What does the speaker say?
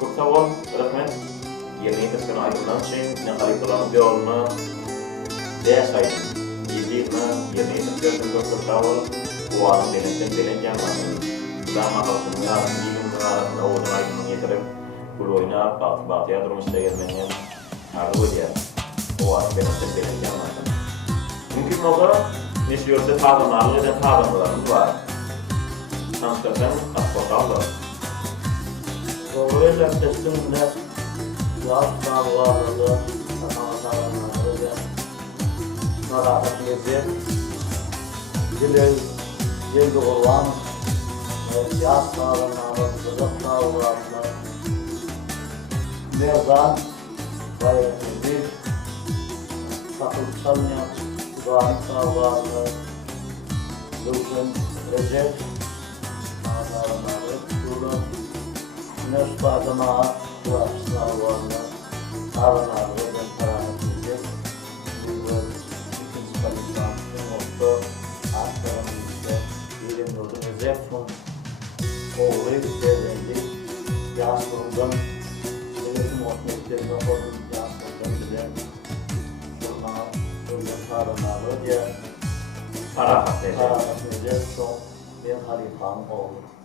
Çok sağ ol, rahmet. Yemeği kısmına ayrılan için ne harikalarını bir olma değersaydım. İzleyme, yemeği kısmına çok sağ ol. Bu anın benim canlandı. Daha makalsın, yarın arasında oğuzun aydınını getirip bu oyuna batıya durmuşta gelmenin ardı ödüyor. O anın benim canlandı. Mümkün olsa nesliyorsa tağlanarlı eden tağlanlarımız var. Tanıştırsan asfaltlar var. Doğru elbette yaz sağlığı, sağlığı ve narahatımızı yıl doğulan yaz sağlığı, kızak sağlığı, mevzan gayretimizi takılıp çalmayan duanın sağlığı, Gülşen Recep sağlığı, Güneş badana duasına varlar, sağlanar ve ben parahatımızı buyurur. İkinci kalitman, mutlu, artlarımızda, yerin yurdumuz efsun, oğlu devrendi, yasırından, devletin osmetlerine koydum, yasırından bile, şuna öyle sağlanar diye, Parahatımızı son bir halifam oldu.